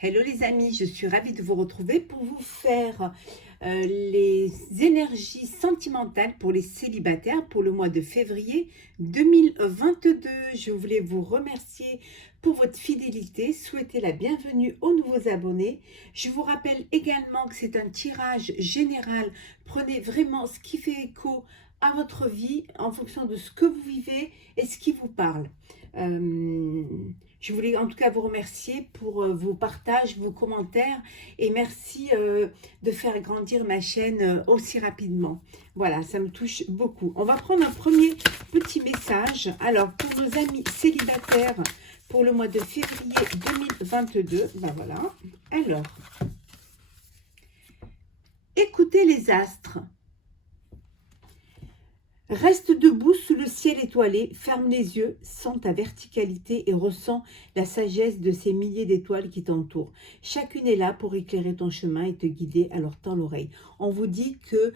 Hello les amis, je suis ravie de vous retrouver pour vous faire les énergies sentimentales pour les célibataires pour le mois de février 2022. Je voulais vous remercier pour votre fidélité, souhaiter la bienvenue aux nouveaux abonnés. Je vous rappelle également que c'est un tirage général. Prenez vraiment ce qui fait écho à votre vie en fonction de ce que vous vivez et ce qui vous parle. Je voulais en tout cas vous remercier pour vos partages, vos commentaires et merci de faire grandir ma chaîne aussi rapidement. Voilà, ça me touche beaucoup. On va prendre un premier petit message. Alors, pour nos amis célibataires, pour le mois de février 2022, ben voilà. Alors, écoutez les astres. Reste debout sous le ciel étoilé, ferme les yeux, sens ta verticalité et ressens la sagesse de ces milliers d'étoiles qui t'entourent. Chacune est là pour éclairer ton chemin et te guider, alors tends l'oreille. On vous dit que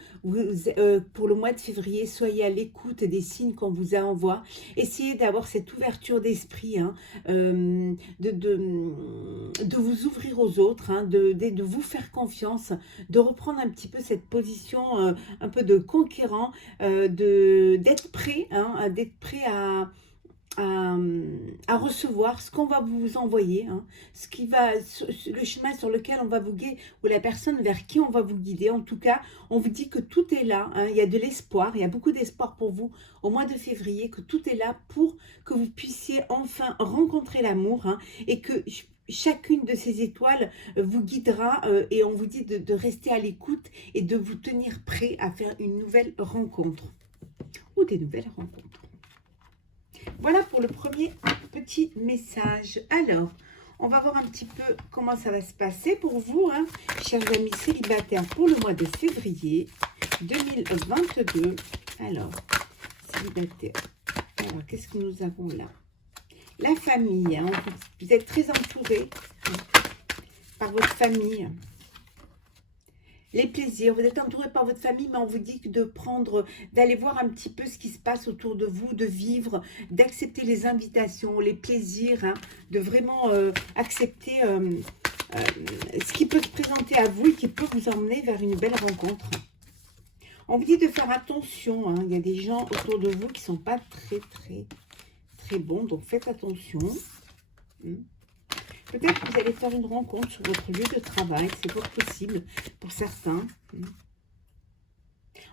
pour le mois de février, soyez à l'écoute des signes qu'on vous envoie. Essayez d'avoir cette ouverture d'esprit, hein, de vous ouvrir aux autres, hein, de vous faire confiance, de reprendre un petit peu cette position un peu de conquérant, d'être prêt, hein, à recevoir ce qu'on va vous envoyer, hein, le chemin sur lequel on va vous guider, ou la personne vers qui on va vous guider. En tout cas, on vous dit que tout est là, hein, il y a de l'espoir, il y a beaucoup d'espoir pour vous au mois de février, que tout est là pour que vous puissiez enfin rencontrer l'amour, hein, et que chacune de ces étoiles vous guidera et on vous dit de rester à l'écoute et de vous tenir prêt à faire une nouvelle rencontre ou des nouvelles rencontres. Voilà pour le premier petit message. Alors, on va voir un petit peu comment ça va se passer pour vous, hein, chers amis célibataires, pour le mois de février 2022. Alors, célibataire. Alors, qu'est-ce que nous avons là? La famille, hein, vous êtes très entourés par votre famille. Les plaisirs, vous êtes entouré par votre famille, mais on vous dit d'aller voir un petit peu ce qui se passe autour de vous, de vivre, d'accepter les invitations, les plaisirs, hein, de vraiment accepter ce qui peut se présenter à vous et qui peut vous emmener vers une belle rencontre. On vous dit de faire attention, hein, il y a des gens autour de vous qui ne sont pas très bons, donc faites attention. Peut-être que vous allez faire une rencontre sur votre lieu de travail, c'est fort possible pour certains.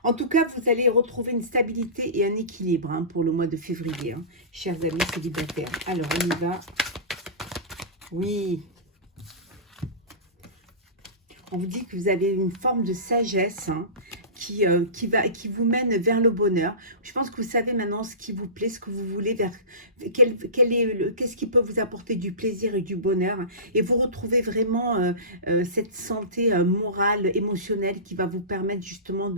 En tout cas, vous allez retrouver une stabilité et un équilibre, hein, pour le mois de février, hein, chers amis célibataires. Alors, on y va. Oui. On vous dit que vous avez une forme de sagesse, hein, qui vous mène vers le bonheur. Je pense que vous savez maintenant ce qui vous plaît, ce que vous voulez, qu'est-ce qui peut vous apporter du plaisir et du bonheur. Et vous retrouvez vraiment cette santé morale, émotionnelle qui va vous permettre justement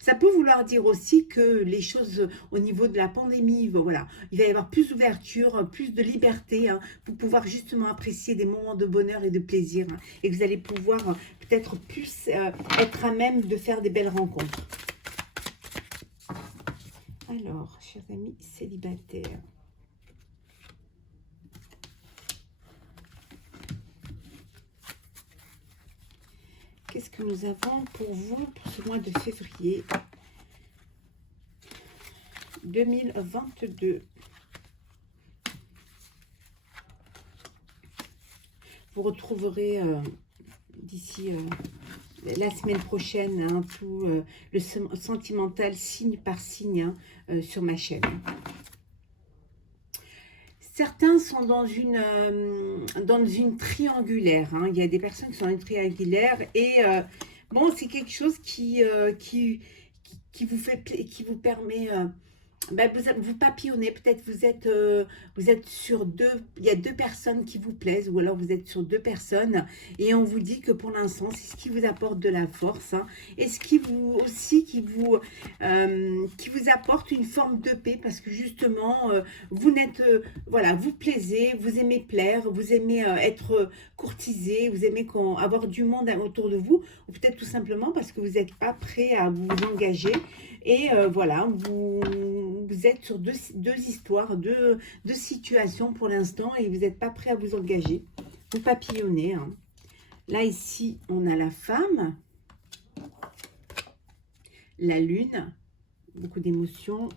Ça peut vouloir dire aussi que les choses au niveau de la pandémie, voilà, il va y avoir plus d'ouverture, plus de liberté, hein, pour pouvoir justement apprécier des moments de bonheur et de plaisir, hein, et que vous allez pouvoir peut-être plus être à même de faire des belles rencontres. Alors, chers amis célibataires, qu'est-ce que nous avons pour vous pour ce mois de février 2022? Vous retrouverez d'ici la semaine prochaine, hein, tout le sentimental signe par signe, hein, sur ma chaîne. Certains sont dans une triangulaire, hein. Il y a des personnes qui sont dans une triangulaire et bon, c'est quelque chose qui vous permet vous papillonnez, peut-être vous êtes sur il y a deux personnes qui vous plaisent, ou alors vous êtes sur deux personnes, et on vous dit que pour l'instant, c'est ce qui vous apporte de la force, hein, et ce qui vous apporte une forme de paix, parce que justement, voilà, vous plaisez, vous aimez plaire, vous aimez être courtisé, vous aimez avoir du monde autour de vous, ou peut-être tout simplement parce que vous n'êtes pas prêt à vous engager. Et voilà, vous êtes sur deux histoires, deux situations pour l'instant et vous n'êtes pas prêt à vous engager. vous papillonnez. Hein. Là, ici, on a la femme, la lune, beaucoup d'émotions,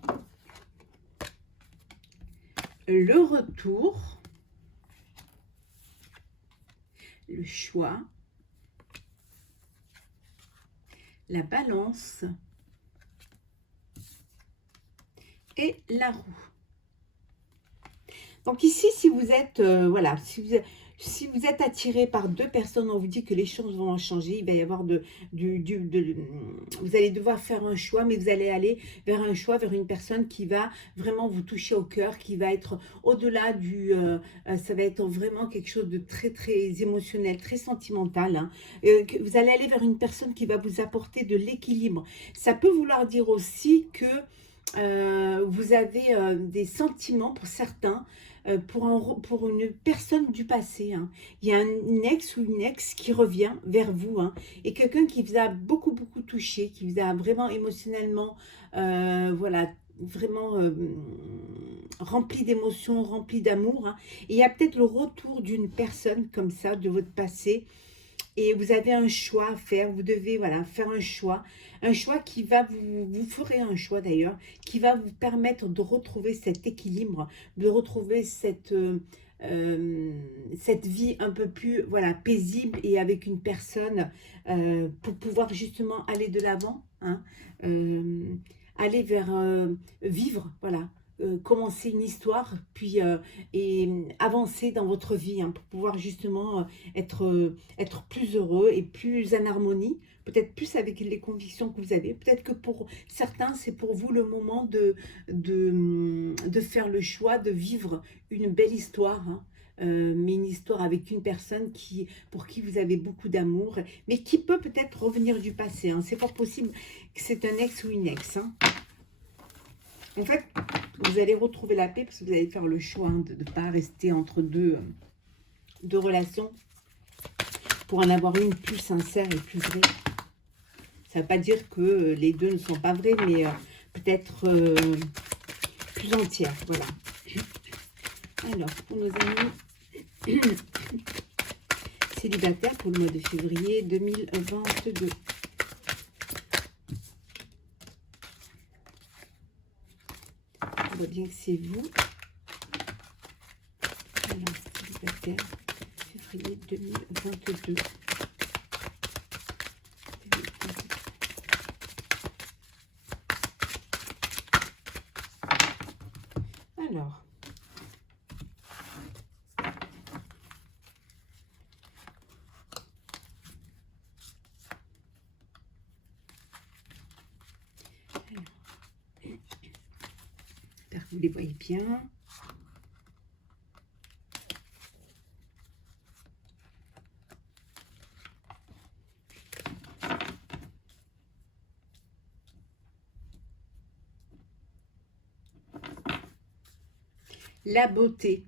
le retour, le choix, la balance et la roue. Donc ici, si vous êtes, voilà, si vous êtes attiré par deux personnes, on vous dit que les choses vont changer, il va y avoir vous allez devoir faire un choix, mais vous allez aller vers un choix, vers une personne qui va vraiment vous toucher au cœur, qui va être au-delà ça va être vraiment quelque chose de très, très émotionnel, très sentimental. Hein. Vous allez aller vers une personne qui va vous apporter de l'équilibre. Ça peut vouloir dire aussi que vous avez des sentiments pour certains, pour une personne du passé. Hein. Il y a un ex ou une ex qui revient vers vous. Hein, et quelqu'un qui vous a beaucoup, beaucoup touché, qui vous a vraiment émotionnellement, voilà, vraiment rempli d'émotions, rempli d'amour. Hein. Et il y a peut-être le retour d'une personne comme ça, de votre passé. Et vous avez un choix à faire, vous devez voilà, faire un choix qui va vous ferez un choix d'ailleurs, qui va vous permettre de retrouver cet équilibre, de retrouver cette vie un peu plus voilà, paisible et avec une personne pour pouvoir justement aller de l'avant, hein, aller vers vivre, voilà, commencer une histoire, puis et avancer dans votre vie hein, pour pouvoir justement être plus heureux et plus en harmonie, peut-être plus avec les convictions que vous avez. Peut-être que pour certains, c'est pour vous le moment de faire le choix de vivre une belle histoire. Hein. Mais une histoire avec une personne pour qui vous avez beaucoup d'amour, mais qui peut peut-être revenir du passé. Hein. C'est fort possible que c'est un ex ou une ex. Hein. En fait, vous allez retrouver la paix parce que vous allez faire le choix hein, de ne pas rester entre deux relations pour en avoir une plus sincère et plus vraie. Ça ne veut pas dire que les deux ne sont pas vrais, mais peut-être plus entières. Voilà. Alors, pour nos amis célibataires pour le mois de février 2022. On voit bien que c'est vous. Alors, célibataire, février 2022. Alors, j'espère que vous les voyez bien. La beauté.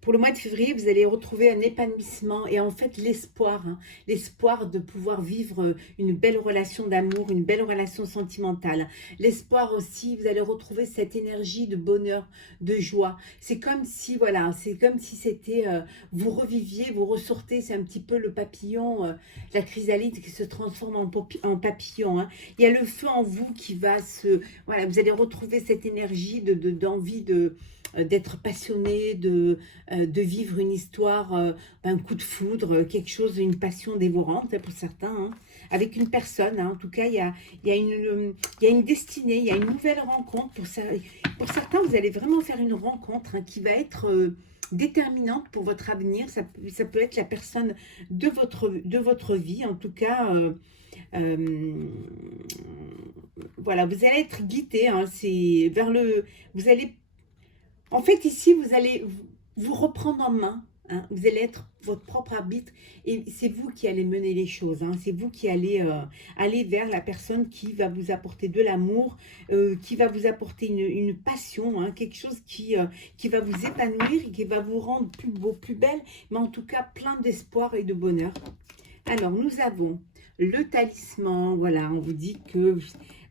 Pour le mois de février, vous allez retrouver un épanouissement et en fait l'espoir. Hein, l'espoir de pouvoir vivre une belle relation d'amour, une belle relation sentimentale. L'espoir aussi, vous allez retrouver cette énergie de bonheur, de joie. C'est comme si, voilà, c'est comme si c'était, vous reviviez, vous ressortez, c'est un petit peu le papillon, la chrysalide qui se transforme en papillon. Hein. Il y a le feu en vous qui va voilà, vous allez retrouver cette énergie d'envie d'être passionné, de vivre une histoire, un coup de foudre, quelque chose, une passion dévorante pour certains, hein, avec une personne. Hein. En tout cas, il y a une destinée, il y a une nouvelle rencontre. Pour certains, vous allez vraiment faire une rencontre hein, qui va être déterminante pour votre avenir. Ça peut être la personne de votre vie. En tout cas, voilà, vous allez être guidé. Hein, c'est vers vous allez en fait, ici, vous allez vous reprendre en main. Hein, vous allez être votre propre arbitre et c'est vous qui allez mener les choses. Hein, c'est vous qui allez aller vers la personne qui va vous apporter de l'amour, qui va vous apporter une passion, hein, quelque chose qui va vous épanouir et qui va vous rendre plus beau, plus belle, mais en tout cas plein d'espoir et de bonheur. Alors, nous avons le talisman. Voilà, on vous dit que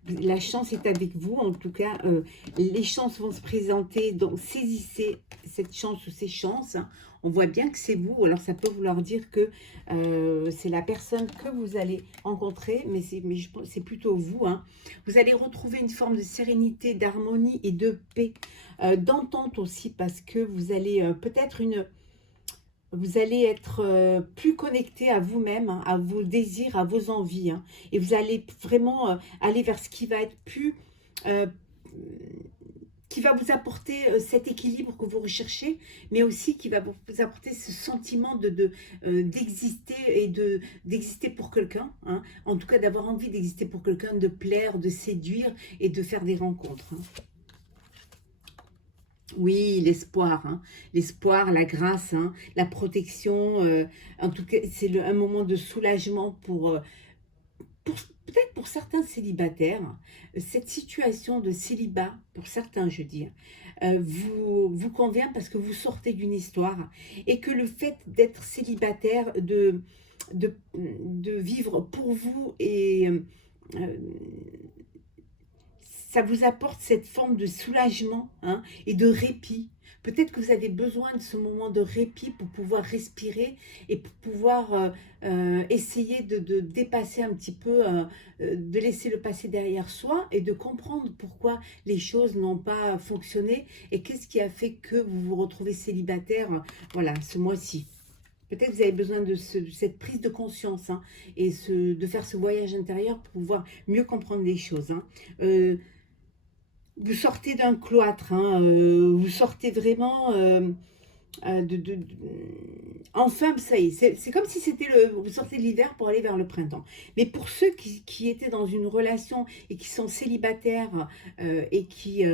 la chance est avec vous, en tout cas, les chances vont se présenter, donc saisissez cette chance ou ces chances. Hein. On voit bien que c'est vous, ou alors ça peut vouloir dire que c'est la personne que vous allez rencontrer, mais c'est plutôt vous. Hein. Vous allez retrouver une forme de sérénité, d'harmonie et de paix, d'entente aussi, parce que vous allez peut-être vous allez être plus connecté à vous-même, hein, à vos désirs, à vos envies. Hein, et vous allez vraiment aller vers ce qui va être plus... euh, qui va vous apporter cet équilibre que vous recherchez, mais aussi qui va vous apporter ce sentiment d'exister et d'exister pour quelqu'un. Hein. En tout cas, d'avoir envie d'exister pour quelqu'un, de plaire, de séduire et de faire des rencontres. Hein. Oui, l'espoir, hein. L'espoir, la grâce, hein, la protection. En tout cas, c'est un moment de soulagement pour peut-être pour certains célibataires. Cette situation de célibat, pour certains, je dis, vous convient parce que vous sortez d'une histoire et que le fait d'être célibataire, de vivre pour vous et ça vous apporte cette forme de soulagement, hein, et de répit. Peut-être que vous avez besoin de ce moment de répit pour pouvoir respirer et pour pouvoir essayer de dépasser un petit peu, de laisser le passé derrière soi et de comprendre pourquoi les choses n'ont pas fonctionné et qu'est-ce qui a fait que vous vous retrouvez célibataire, voilà, ce mois-ci. Peut-être que vous avez besoin de cette prise de conscience, hein, et de faire ce voyage intérieur pour pouvoir mieux comprendre les choses. Hein. Vous sortez d'un cloître, hein, vous sortez vraiment enfin, ça y est, c'est comme si c'était vous sortez de l'hiver pour aller vers le printemps. Mais pour ceux qui étaient dans une relation et qui sont célibataires et qui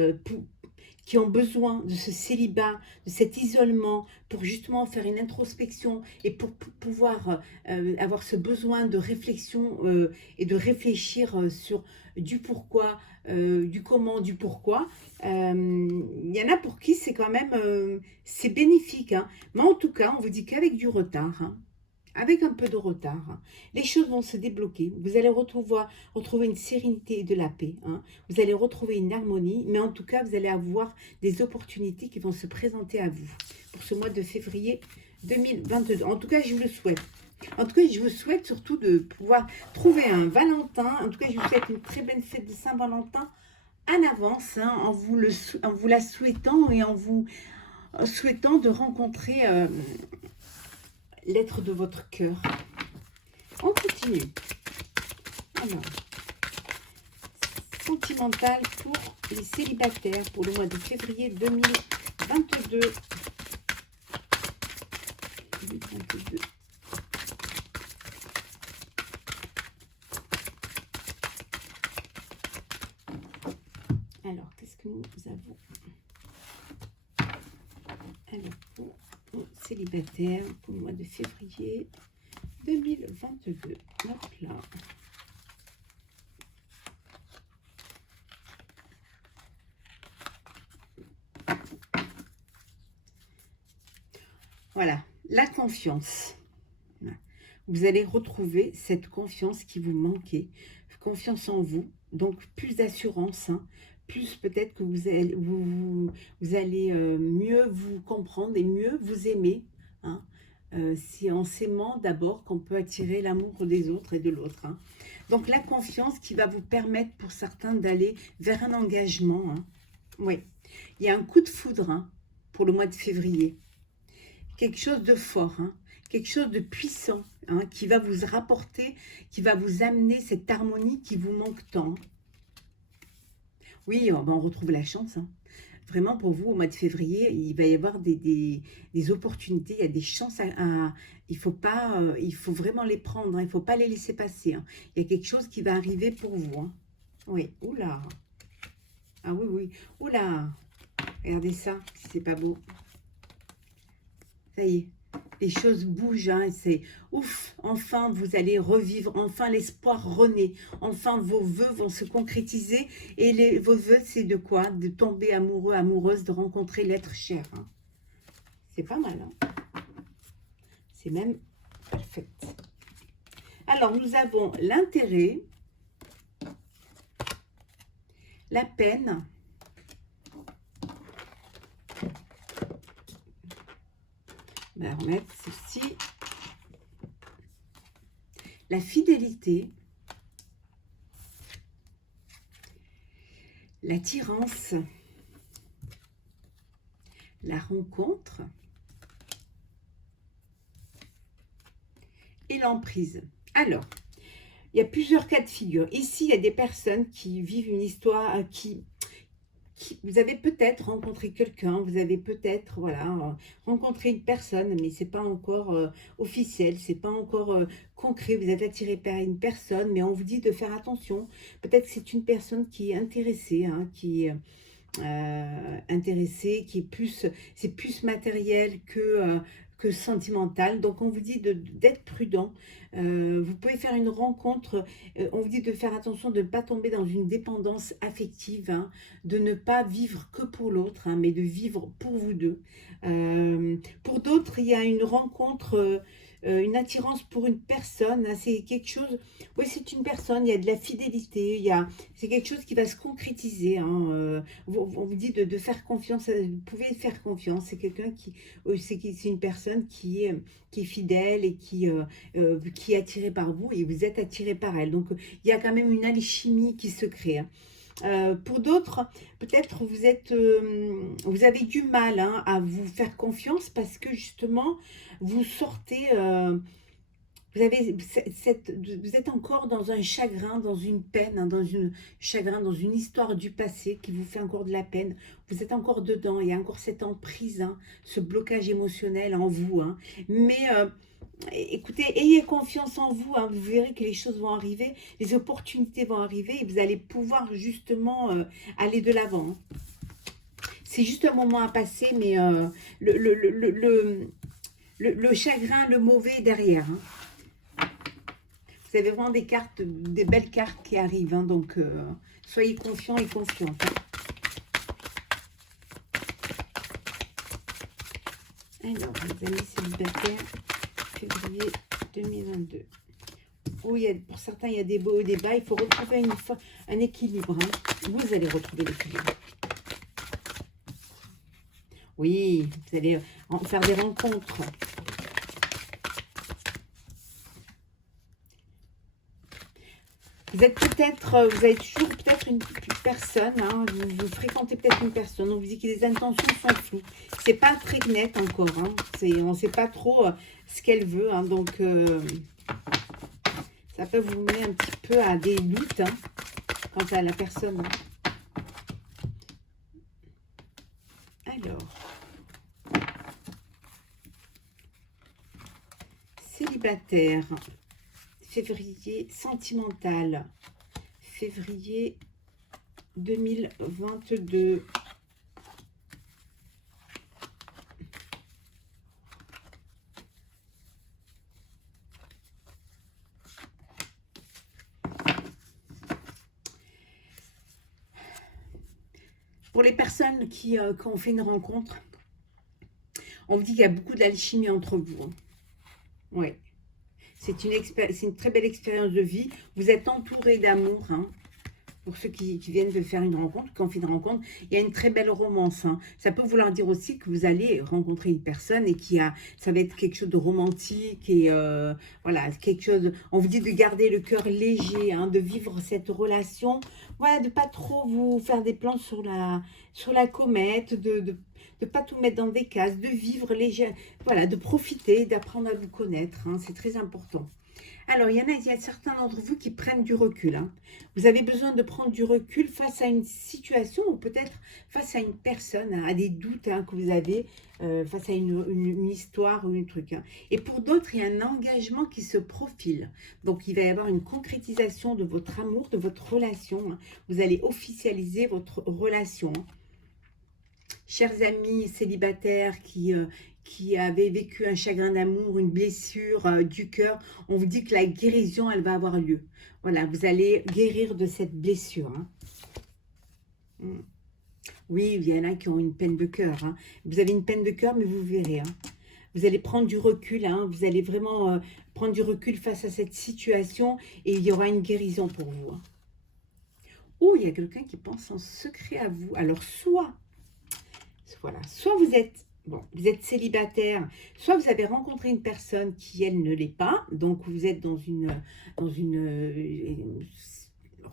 ont besoin de ce célibat, de cet isolement, pour justement faire une introspection et pour pouvoir avoir ce besoin de réflexion et de réfléchir sur du pourquoi, du comment, du pourquoi. Il y en a pour qui c'est quand même c'est bénéfique. Hein. Mais en tout cas, on vous dit qu'avec du retard, hein, avec un peu de retard, hein, les choses vont se débloquer. Vous allez retrouver une sérénité et de la paix. Hein. Vous allez retrouver une harmonie, mais en tout cas, vous allez avoir des opportunités qui vont se présenter à vous pour ce mois de février 2022. En tout cas, je vous le souhaite. En tout cas, je vous souhaite surtout de pouvoir trouver un Valentin. En tout cas, je vous souhaite une très belle fête de Saint-Valentin en avance, hein, en vous la souhaitant et en vous souhaitant de rencontrer l'être de votre cœur. On continue. Alors, sentimental pour les célibataires pour le mois de février 2022. 2022. Alors, qu'est-ce que nous avons? Alors, pour célibataire pour le mois de février 2022. Hop là. Voilà, la confiance. Vous allez retrouver cette confiance qui vous manquait, confiance en vous, donc plus d'assurance, hein, plus peut-être que vous allez mieux vous comprendre et mieux vous aimer. Hein. C'est en s'aimant d'abord qu'on peut attirer l'amour des autres et de l'autre. Hein. Donc la confiance qui va vous permettre pour certains d'aller vers un engagement. Hein. Oui, il y a un coup de foudre, hein, pour le mois de février. Quelque chose de fort, hein, quelque chose de puissant, hein, qui va vous rapporter, qui va vous amener cette harmonie qui vous manque tant. Oui, on retrouve la chance. Hein. Vraiment, pour vous, au mois de février, il va y avoir des opportunités, il y a des chances il faut pas, il faut vraiment les prendre, hein, il ne faut pas les laisser passer. Hein. Il y a quelque chose qui va arriver pour vous. Hein. Oui, oula. Ah oui, oui. Oula. Regardez ça, si c'est pas beau. Ça y est, les choses bougent, hein, c'est ouf, enfin vous allez revivre, enfin l'espoir renaît, enfin vos vœux vont se concrétiser et vos vœux c'est de quoi? De tomber amoureux, amoureuse, de rencontrer l'être cher. Hein. C'est pas mal, hein. C'est même parfait. Alors nous avons l'intérêt, la peine, la remettre, ceci. La fidélité, l'attirance, la rencontre et l'emprise. Alors, il y a plusieurs cas de figure. Ici, il y a des personnes qui vivent une histoire, vous avez peut-être rencontré quelqu'un, vous avez peut-être voilà, rencontré une personne, mais c'est pas encore officiel, c'est pas encore concret. Vous êtes attiré par une personne, mais on vous dit de faire attention. Peut-être que c'est une personne qui est intéressée, hein, intéressé, qui est plus, c'est plus matériel que sentimental. Donc on vous dit d'être prudent. Vous pouvez faire une rencontre, on vous dit de faire attention de ne pas tomber dans une dépendance affective, hein, de ne pas vivre que pour l'autre, hein, mais de vivre pour vous deux. Pour d'autres, il y a une rencontre, une attirance pour une personne, hein, c'est quelque chose, oui c'est une personne, il y a de la fidélité, c'est quelque chose qui va se concrétiser, hein, on vous dit de faire confiance, vous pouvez faire confiance, c'est quelqu'un c'est une personne qui est fidèle et qui est attirée par vous et vous êtes attiré par elle. Donc il y a quand même une alchimie qui se crée, hein. Pour d'autres, peut-être vous avez du mal, hein, à vous faire confiance parce que justement, vous sortez, vous êtes encore dans un chagrin, dans une peine, hein, dans une histoire du passé qui vous fait encore de la peine. Vous êtes encore dedans, il y a encore cette emprise, hein, ce blocage émotionnel en vous, hein. Mais écoutez, ayez confiance en vous, hein, vous verrez que les choses vont arriver, les opportunités vont arriver et vous allez pouvoir justement aller de l'avant, hein. C'est juste un moment à passer, mais le chagrin, le mauvais est derrière, hein. Vous avez vraiment des cartes, des belles cartes qui arrivent, hein, donc soyez confiants et confiantes, hein. Alors, les amis célibataires, février 2022. Oh, pour certains, il y a des hauts et des bas. Il faut retrouver un équilibre, hein. Vous allez retrouver l'équilibre. Oui, vous allez faire des rencontres. Vous avez toujours peut-être une personne, hein, vous fréquentez peut-être une personne, on vous dit que les intentions sont floues. C'est pas très net encore, hein, on ne sait pas trop ce qu'elle veut, hein, donc ça peut vous mener un petit peu à des doutes, hein, quant à la personne. Alors, célibataire, février, sentimental, février 2022. Pour les personnes qui ont fait une rencontre, on vous dit qu'il y a beaucoup d'alchimie entre vous, hein. Ouais. C'est une très belle expérience de vie. Vous êtes entouré d'amour, hein. Pour ceux qui viennent de faire une rencontre, qui ont fait une rencontre, il y a une très belle romance, hein. Ça peut vouloir dire aussi que vous allez rencontrer une personne et ça va être quelque chose de romantique et voilà, quelque chose. On vous dit de garder le cœur léger, hein, de vivre cette relation, voilà, de pas trop vous faire des plans sur la comète, de pas tout mettre dans des cases, de vivre léger, voilà, de profiter, d'apprendre à vous connaître, hein, c'est très important. Alors, il y a certains d'entre vous qui prennent du recul, hein. Vous avez besoin de prendre du recul face à une situation ou peut-être face à une personne, hein, à des doutes, hein, que vous avez face à une histoire ou un truc, hein. Et pour d'autres, il y a un engagement qui se profile. Donc, il va y avoir une concrétisation de votre amour, de votre relation, hein. Vous allez officialiser votre relation, hein. Chers amis célibataires qui avaient vécu un chagrin d'amour, une blessure du cœur, on vous dit que la guérison, elle va avoir lieu. Voilà, vous allez guérir de cette blessure, hein. Oui, il y en a qui ont une peine de cœur, hein. Vous avez une peine de cœur, mais vous verrez, hein. Vous allez prendre du recul, hein. Vous allez vraiment prendre du recul face à cette situation et il y aura une guérison pour vous, hein. Ou il y a quelqu'un qui pense en secret à vous. Alors, soit vous êtes bon, vous êtes célibataire, soit vous avez rencontré une personne qui, elle, ne l'est pas, donc vous êtes dans une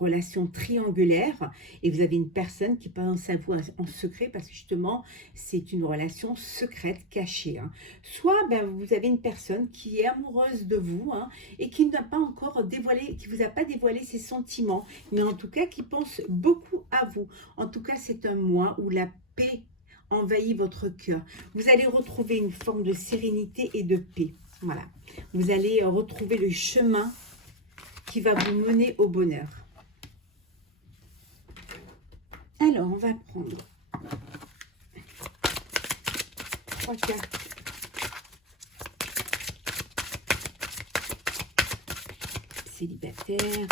relation triangulaire et vous avez une personne qui pense à vous en secret parce que justement, c'est une relation secrète, cachée. Hein. Soit ben, vous avez une personne qui est amoureuse de vous hein, et qui n'a pas encore dévoilé, qui vous a pas dévoilé ses sentiments, mais en tout cas qui pense beaucoup à vous. En tout cas, c'est un mois où la paix envahit votre cœur. Vous allez retrouver une forme de sérénité et de paix. Voilà. Vous allez retrouver le chemin qui va vous mener au bonheur. Alors, on va prendre 3 cartes. Célibataire.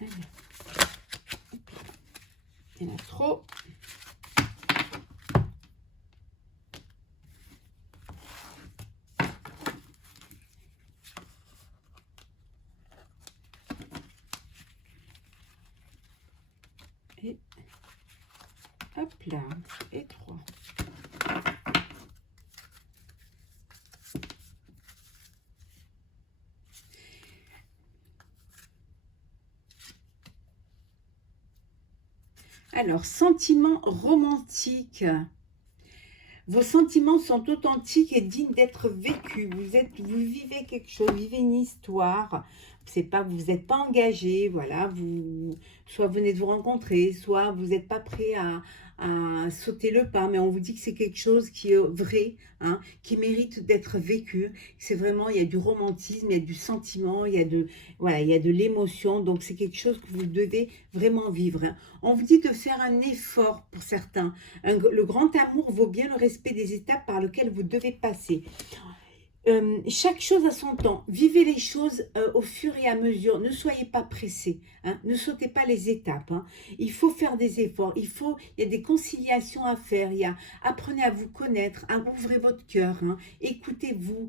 Alors. Il y en a trop. Et hop là, et 3. Alors, sentiments romantiques. Vos sentiments sont authentiques et dignes d'être vécus. Vous vivez quelque chose, vous vivez une histoire. C'est pas, vous n'êtes pas engagé, voilà. Soit vous venez de vous rencontrer, soit vous n'êtes pas prêt à sauter le pas. Mais on vous dit que c'est quelque chose qui est vrai, hein, qui mérite d'être vécu. C'est vraiment, il y a du romantisme, il y a du sentiment, voilà, il y a de l'émotion. Donc c'est quelque chose que vous devez vraiment vivre. Hein. On vous dit de faire un effort pour certains. Le grand amour vaut bien le respect des étapes par lesquelles vous devez passer. Chaque chose a son temps. Vivez les choses au fur et à mesure. Ne soyez pas pressés. Hein. Ne sautez pas les étapes. Hein. Il faut faire des efforts. Il y a des conciliations à faire. Apprenez à vous connaître. Ouvrez votre cœur. Hein. Écoutez-vous.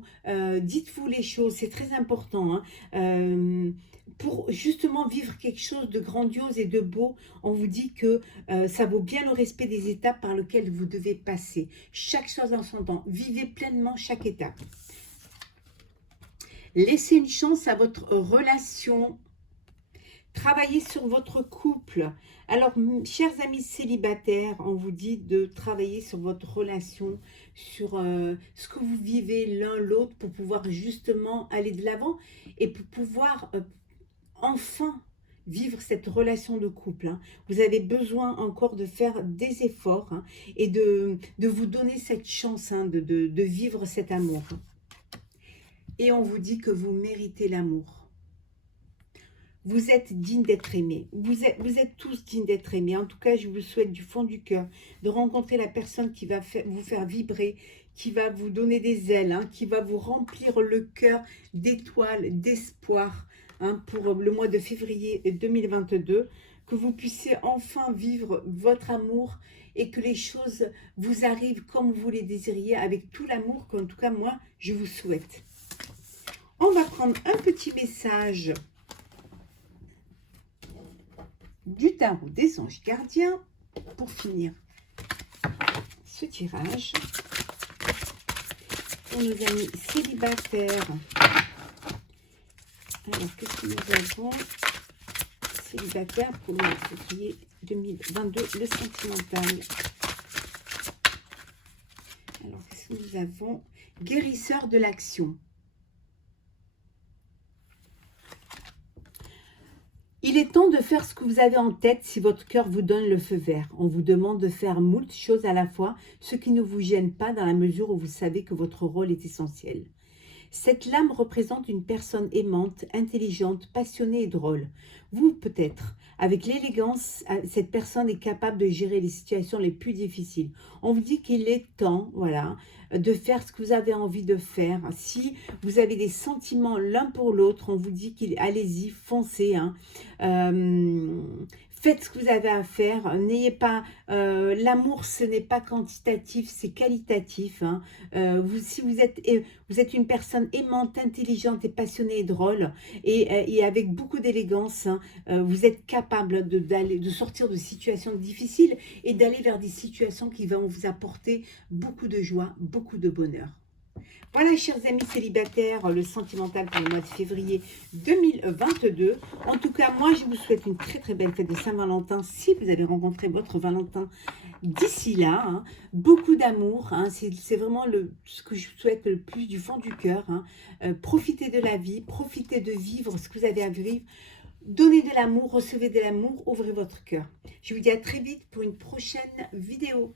Dites-vous les choses. C'est très important. Hein. Pour justement vivre quelque chose de grandiose et de beau, on vous dit que ça vaut bien le respect des étapes par lesquelles vous devez passer. Chaque chose en son temps. Vivez pleinement chaque étape. Laissez une chance à votre relation. Travaillez sur votre couple. Alors, chers amis célibataires, on vous dit de travailler sur votre relation, sur ce que vous vivez l'un l'autre pour pouvoir justement aller de l'avant et pour pouvoir enfin vivre cette relation de couple. Hein. Vous avez besoin encore de faire des efforts hein, et de vous donner cette chance hein, de vivre cet amour. Et on vous dit que vous méritez l'amour. Vous êtes digne d'être aimé. Vous êtes tous dignes d'être aimés. En tout cas, je vous souhaite du fond du cœur de rencontrer la personne qui va vous faire vibrer, qui va vous donner des ailes, hein, qui va vous remplir le cœur d'étoiles, d'espoir hein, pour le mois de février 2022. Que vous puissiez enfin vivre votre amour et que les choses vous arrivent comme vous les désiriez, avec tout l'amour qu'en tout cas moi, je vous souhaite. On va prendre un petit message du tarot des anges gardiens pour finir ce tirage. Pour nos amis célibataires. Alors, qu'est-ce que nous avons? Célibataire pour le mois de février 2022, le sentimental. Alors, qu'est-ce que nous avons? Guérisseur de l'action. Il est temps de faire ce que vous avez en tête si votre cœur vous donne le feu vert. On vous demande de faire moult choses à la fois, ce qui ne vous gêne pas dans la mesure où vous savez que votre rôle est essentiel. Cette lame représente une personne aimante, intelligente, passionnée et drôle. Vous, peut-être, avec l'élégance, cette personne est capable de gérer les situations les plus difficiles. On vous dit qu'il est temps, voilà, de faire ce que vous avez envie de faire. Si vous avez des sentiments l'un pour l'autre, on vous dit allez-y, foncez. Hein. Faites ce que vous avez à faire. N'ayez pas l'amour, ce n'est pas quantitatif, c'est qualitatif. Hein. Si vous êtes une personne aimante, intelligente et passionnée et drôle, et avec beaucoup d'élégance, hein, vous êtes capable de sortir de situations difficiles et d'aller vers des situations qui vont vous apporter beaucoup de joie, beaucoup de bonheur. Voilà, chers amis célibataires, le sentimental pour le mois de février 2022. En tout cas, moi, je vous souhaite une très très belle fête de Saint-Valentin si vous avez rencontré votre Valentin d'ici là. Hein. Beaucoup d'amour, hein. C'est vraiment ce que je vous souhaite le plus du fond du cœur. Hein. Profitez de la vie, profitez de vivre ce que vous avez à vivre. Donnez de l'amour, recevez de l'amour, ouvrez votre cœur. Je vous dis à très vite pour une prochaine vidéo.